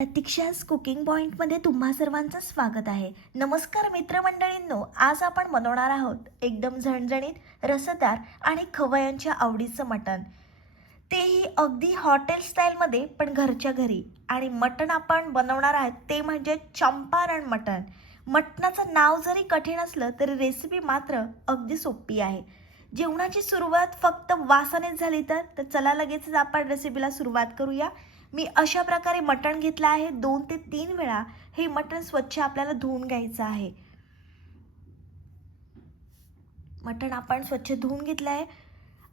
प्रतीक्षाच cooking पॉईंटमध्ये तुम्हा सर्वांचं स्वागत आहे. नमस्कार मित्रमंडळींनो आज आपण बनवणार आहोत एकदम झणझणीत रसदार आणि खवयांच्या आवडीचं मटण. तेही अगदी हॉटेल स्टाईलमध्ये पण घरच्या घरी. आणि मटण आपण बनवणार आहोत ते म्हणजे चंपारण मटण. मटणाचं नाव जरी कठीण असलं तरी रेसिपी मात्र अगदी सोपी आहे. जेवणाची सुरुवात फक्त वासानेच झाली तर? तर चला लगेचच आपण रेसिपीला सुरुवात करूया. मी अशा प्रकारे मटण घेतलं आहे. दोन ते तीन वेळा हे मटण स्वच्छ आपल्याला धुवून घ्यायचं आहे. मटण आपण स्वच्छ धुवून घेतलं आहे.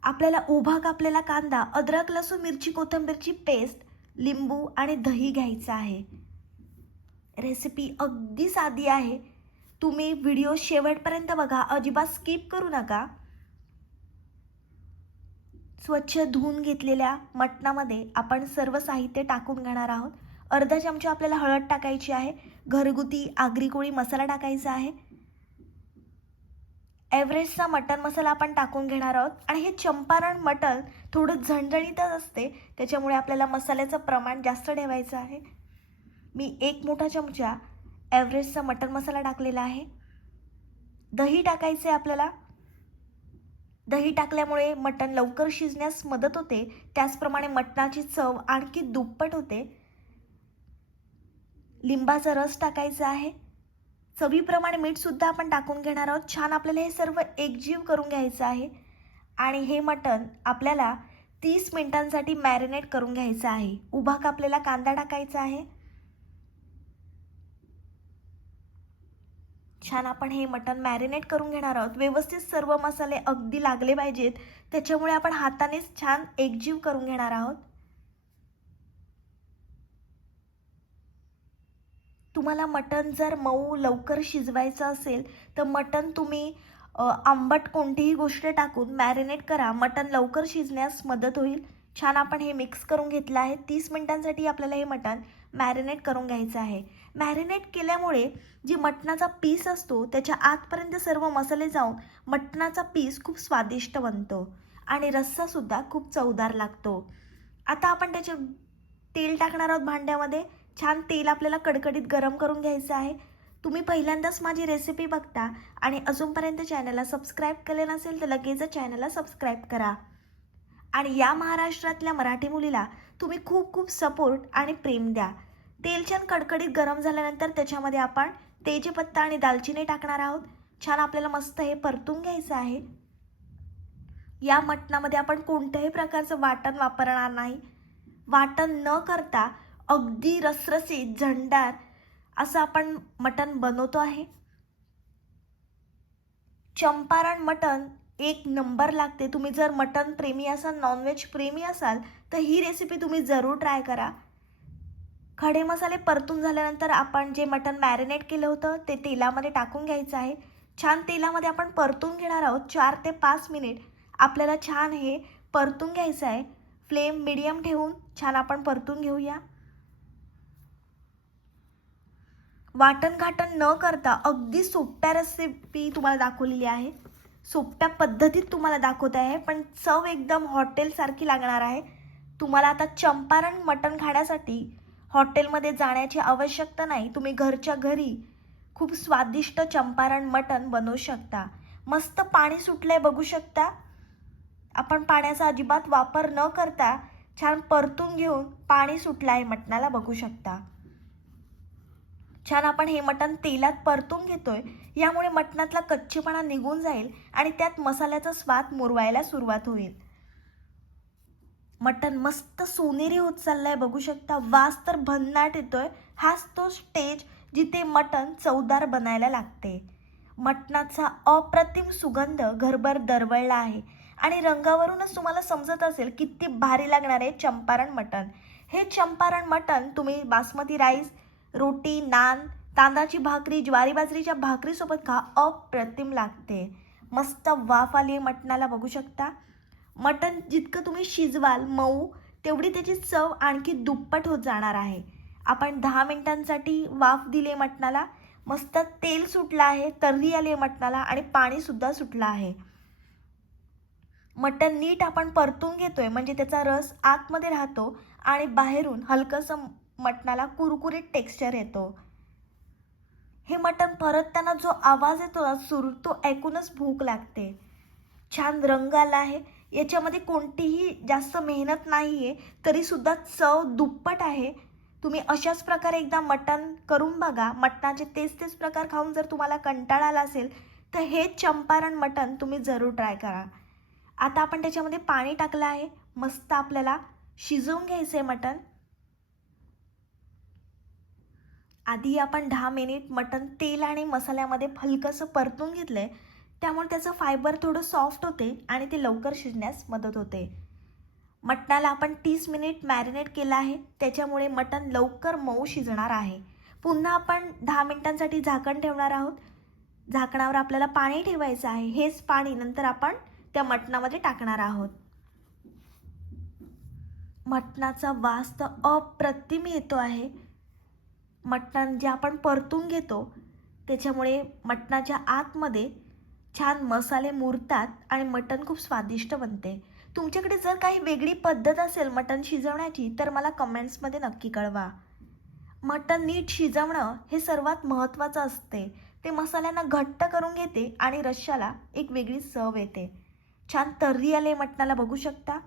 आपल्याला उभा कापलेला कांदा अद्रक लसूण मिरची कोथिंबीरची पेस्ट लिंबू आणि दही घ्यायचं आहे. रेसिपी अगदी साधी आहे. तुम्ही व्हिडिओ शेवटपर्यंत बघा. अजिबात स्किप करू नका. स्वच्छ धुवून घेतलेल्या मटणामध्ये आपण सर्व साहित्य टाकून घेणार आहोत. अर्धा चमचा आपल्याला हळद टाकायची आहे. घरगुती आगरी कोळी मसाला टाकायचा आहे. एव्हरेस्टचा मटण मसाला आपण टाकून घेणार आहोत. आणि हे चंपारण मटण थोडं झणझणीतच असते. त्याच्यामुळे आपल्याला मसाल्याचं प्रमाण जास्त ठेवायचं आहे. मी एक मोठा चमचा एव्हरेस्टचा मटण मसाला टाकलेला आहे. दही टाकायचं आहे आपल्याला. दही टाकल्यामुळे मटण लवकर शिजण्यास मदत होते. त्याचप्रमाणे मटणाची चव आणखी दुप्पट होते. लिंबाचा रस टाकायचा आहे. चवीप्रमाणे मीठसुद्धा आपण टाकून घेणार आहोत. छान आपल्याला हे सर्व एकजीव करून घ्यायचं आहे. आणि हे मटण आपल्याला तीस मिनिटांसाठी मॅरिनेट करून घ्यायचं आहे. उभा कापलेला कांदा टाकायचा आहे. छान आपण हे मटण मॅरिनेट करून घेणार आहोत. व्यवस्थित सर्व मसाले अगदी लागले पाहिजेत. त्याच्यामुळे आपण हातानेच छान एकजीव करून घेणार आहोत. तुम्हाला मटण जर मऊ लवकर शिजवायचं असेल तर मटण तुम्ही आंबट कोणतीही गोष्ट टाकून मॅरिनेट करा. मटण लवकर शिजण्यास मदत होईल. छान आपण हे मिक्स करून घेतलं आहे. तीस मिनिटांसाठी आपल्याला हे मटण मॅरिनेट करून घ्यायचं आहे. मॅरिनेट केल्यामुळे जी मटणाचा पीस असतो त्याच्या आतपर्यंत सर्व मसाले जाऊन मटणाचा पीस खूप स्वादिष्ट बनतो आणि रस्सासुद्धा खूप चवदार लागतो. आता आपण त्याचे तेल टाकणार आहोत भांड्यामध्ये. छान तेल आपल्याला कडकडीत गरम करून घ्यायचं आहे. तुम्ही पहिल्यांदाच माझी रेसिपी बघता आणि अजूनपर्यंत चॅनलला सबस्क्राईब केले नसेल तर लगेच चॅनलला सबस्क्राईब करा. आणि या महाराष्ट्रातल्या मराठी मुलीला तुम्ही खूप खूप सपोर्ट आणि प्रेम द्या. तेल छान कडकडीत गरम झाल्यानंतर त्याच्यामध्ये आपण तेजपत्ता आणि दालचिनी टाकणार आहोत. छान आपल्याला मस्त हे परतून घ्यायचं आहे. या मटणामध्ये आपण कोणत्याही प्रकारचं वाटण वापरणार नाही. वाटण न करता अगदी रसरसीत झंडार असं आपण मटण बनवतो आहे. चंपारण मटण एक नंबर लागते. तुम्ही जर मटण प्रेमी असाल नॉनव्हेज प्रेमी असाल तर ही रेसिपी तुम्ही जरूर ट्राय करा. खडे मसाले परतून झाल्यानंतर आपण जे मटण मॅरिनेट केलं होतं ते तेलामध्ये टाकून घ्यायचं आहे. छान तेलामध्ये आपण परतून घेणार आहोत. चार ते पाच मिनिट आपल्याला छान हे परतून घ्यायचं आहे. फ्लेम मिडियम ठेवून छान आपण परतून घेऊया. वाटण घाटण न करता अगदी सोप्या रेसिपी तुम्हाला दाखवलेली आहे. सोप्या पद्धतीत तुम्हाला दाखवत आहे. पण चव एकदम हॉटेलसारखी लागणार आहे. तुम्हाला आता चंपारण मटण खाण्यासाठी हॉटेलमध्ये जाण्याची आवश्यकता नाही. तुम्ही घरच्या घरी खूप स्वादिष्ट चंपारण मटण बनवू शकता. मस्त पाणी सुटलंय बघू शकता. आपण पाण्याचा अजिबात वापर न करता छान परतून घेऊन पाणी सुटलं आहे मटणाला बघू शकता. छान आपण हे मटण तेलात परतून घेतोय. यामुळे मटणातला कच्चेपणा निघून जाईल आणि त्यात मसाल्याचा स्वाद मुरवायला सुरुवात होईल. मटण मस्त सोनेरी होत चाललंय बघू शकता. वास तर भन्नाट येतोय. हाच तो स्टेज जिथे मटण चवदार बनायला लागते. मटणाचा अप्रतिम सुगंध घरभर दरवळला आहे. आणि रंगावरूनच तुम्हाला समजत असेल किती भारी लागणार आहे चंपारण मटण. हे चंपारण मटण तुम्ही बासमती राईस रोटी नान तांदळाची भाकरी ज्वारी बाजरीच्या भाकरीसोबत खा अप्रतिम लागते. मस्त वाफ आली आहे मटणाला बघू शकता. मटण जितकं तुम्ही शिजवाल मऊ तेवढी त्याची चव आणखी दुप्पट होत जाणार आहे. आपण दहा मिनिटांसाठी वाफ दिले मटणाला. मस्त तेल सुटलं आहे तर्री आली आहे मटणाला आणि पाणीसुद्धा सुटलं आहे. मटण नीट आपण परतून घेतोय म्हणजे त्याचा रस आतमध्ये राहतो आणि बाहेरून हलकंसं मटणाला कुरकुरीत टेक्स्चर येतो. हे मटण परतताना जो आवाज येतो ना सुरू तो ऐकूनच भूक लागते. छान रंग आला आहे. याच्यामध्ये कोणतीही जास्त मेहनत नाही आहे तरीसुद्धा चव दुप्पट आहे. तुम्ही अशाच प्रकारे एकदा मटण करून बघा. मटणाचे तेच तेच प्रकार खाऊन जर तुम्हाला कंटाळा आला असेल तर हे चंपारण मटण तुम्ही जरूर ट्राय करा. आता आपण त्याच्यामध्ये पाणी टाकलं आहे. मस्त आपल्याला शिजवून घ्यायचं आहे मटण. आधी आपण दहा मिनिट मटण तेल आणि मसाल्यामध्ये हलकंसं परतून घेतलं आहे त्यामुळे त्याचं फायबर थोडं सॉफ्ट होते आणि ते लवकर शिजण्यास मदत होते. मटणाला आपण तीस मिनिट मॅरिनेट केलं आहे. त्याच्यामुळे मटण लवकर मऊ शिजणार आहे. पुन्हा आपण दहा मिनिटांसाठी झाकण ठेवणार आहोत. झाकणावर आपल्याला पाणी ठेवायचं आहे. हेच पाणी नंतर आपण त्या मटणामध्ये टाकणार आहोत. मटणाचा वास तर अप्रतिम येतो आहे. मटण जे आपण परतून घेतो त्याच्यामुळे मटणाच्या आतमध्ये छान मसाले मुरतात आणि मटण खूप स्वादिष्ट बनते. तुमच्याकडे जर काही वेगळी पद्धत असेल मटण शिजवण्याची तर मला कमेंट्समध्ये नक्की कळवा. मटण नीट शिजवणं हे सर्वात महत्त्वाचं असते. ते मसाल्यांना घट्ट करून घेते आणि रश्श्याला एक वेगळी चव येते. छान तर्री आले मटणाला बघू शकता?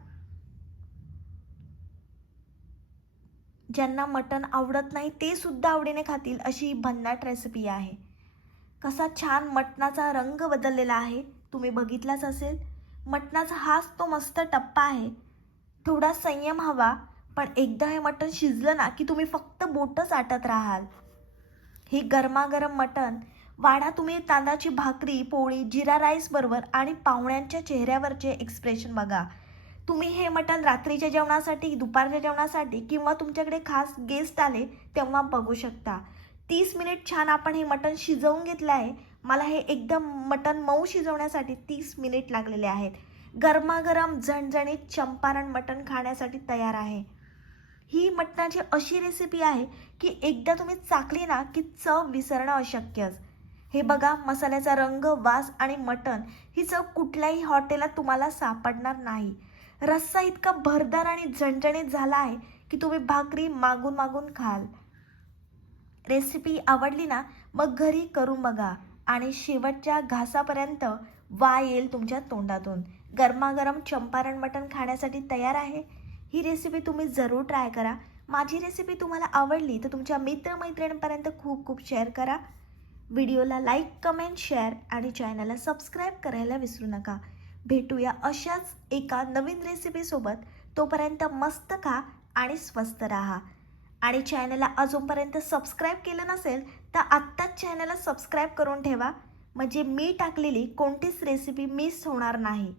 ज्यांना मटण आवडत नाही ते सुद्धा आवडीने खातील अशी भन्नाट रेसिपी आहे. कसा छान मटणाचा रंग बदललेला आहे. तुम्ही बघितलाच असेल. मटणाचा हाच तो मस्त टप्पा आहे. थोडा संयम हवा पण एकदा हे मटण शिजलं ना की तुम्ही फक्त बोटच आटत राहाल. हे गरमागरम मटण वाढा तुम्ही तांदळाची भाकरी पोळी जिरा राईस बरोबर आणि पाहुण्यांच्या चेहऱ्यावरचे एक्सप्रेशन बघा. तुम्ही हे मटण रात्रीच्या जेवणासाठी दुपारच्या जेवणासाठी किंवा तुमच्याकडे खास गेस्ट आले तेव्हा बघू शकता. तीस मिनिट छान आपण हे मटण शिजवून घेतलं आहे. मला हे एकदम मटण मऊ शिजवण्यासाठी तीस मिनिट लागलेले आहेत. गरमागरम झणझणीत चंपारण मटण खाण्यासाठी तयार आहे. ही मटणाची अशी रेसिपी आहे की एकदा तुम्ही चाकली ना की चव विसरणं अशक्यच. हे बघा मसाल्याचा रंग वास आणि मटण ही चव कुठल्याही हॉटेलात तुम्हाला सापडणार नाही. रस्सा इतका भरदार आणि झणझणीत झाला आहे की तुम्ही भाकरी मागून मागून खाल. रेसिपी आवडली ना मग घरी करून बघा. आणि शेवटच्या घासापर्यंत वा येईल तुमच्या तोंडातून. गरमागरम चंपारण मटण खाण्यासाठी तयार आहे. ही रेसिपी तुम्ही जरूर ट्राय करा. माझी रेसिपी तुम्हाला आवडली तर तुमच्या मित्रमैत्रिणींपर्यंत खूप खूप शेअर करा. व्हिडिओला लाईक कमेंट शेअर आणि चॅनलला सबस्क्राईब करायला विसरू नका. भेटूया अशाच एका नवीन रेसिपीसोबत. तोपर्यंत मस्त खा आणि स्वस्त राहा. आणि चॅनलला अजूनपर्यंत सबस्क्राईब केलं नसेल तर आत्ताच चॅनलला सबस्क्राईब करून ठेवा. म्हणजे मी टाकलेली कोणतीच रेसिपी मिस होणार नाही.